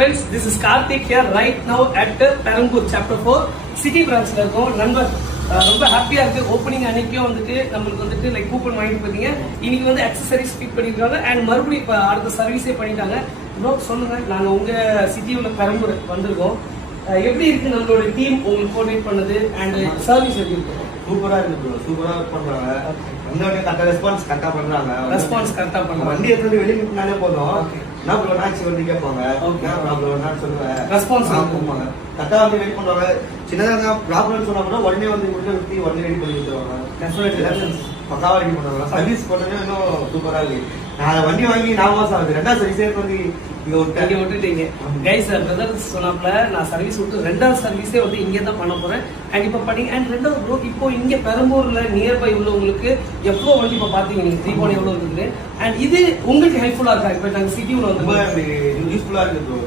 Friends, this is Karthik here right now at Perambur Chapter 4 City Branch ல இருக்கோம். நண்பர் ரொம்ப ஹாப்பியா இருக்கு. ஓப்பனிங் அன்னைக்கும் வந்துட்டு நம்மளுக்கு வந்துட்டு லைக் கூப்பன் வாங்கிட்டு போறீங்க. இன்னைக்கு வந்து அக்சசரிஸ் ஃபிட் பண்ணிருக்காங்க அண்ட் மறுபடியும் இப்ப அடுத்த சர்வீஸே பண்ணிட்டாங்க. ப்ரோ சொல்லுங்க, நாங்க உங்க சிட்டியோட பெரம்பூர் வந்திருக்கோம். எப்படி இருக்கு நம்மளோட டீம் உங்களுக்கு கோஆர்டினேட் பண்ணது அண்ட் சர்வீஸ் எப்படி இருக்கு? சூப்பரா இருக்கு ப்ரோ, சூப்பரா ஒர்க் பண்றாங்க. வந்தவங்க கரெக்டா ரெஸ்பான்ஸ் கரெக்டா பண்றாங்க. வண்டி எடுத்து வெளியே நின்னாலே போதும். என்ன ப்ரோ நாச்சு வந்து கேட்பாங்க, என்ன ப்ராப்ளம் நான் சொல்லுவேன். ரெஸ்பான்ஸ் பண்ணுவாங்க, கரெக்டா வந்து வெயிட் பண்ணுவாங்க. சின்னதாக ப்ராப்ளம் சொன்னா கூட உடனே வந்து உள்ள விட்டு உடனே ரெடி பண்ணி கொடுத்துருவாங்க. பக்காவா ரெடி பண்ணுவாங்க. சர்வீஸ் பண்ணவே இன்னும் சூப்பரா இருக்கு. நான் வண்டி வாங்கி 4 மாசம் ஆகுது. 2வது சர்வீஸே வந்து இங்க விட்டுட்டீங்க. கைஸ் பிரதர் சொன்னாப்ல நான் சர்வீஸ் விட்டு 2வது சர்வீஸே வந்து இங்கே தான் பண்ண போறேன். அண்ட் இப்போ பண்ணீங்க அண்ட் 2வது ப்ரோ இப்போ இங்க பெரம்பூர்ல நியர்பை உள்ளவங்களுக்கு எவ்வளோ வண்டி இப்போ பாத்தீங்க நீங்க 3 எவ்வளோ இருக்குது அண்ட் இது உங்களுக்கு ஹெல்ப்ஃபுல்லா இருக்கா? இப்போ நாங்கள் சிட்டியூல வந்து ரொம்ப யூஸ்ஃபுல்லா இருக்கு ப்ரோ.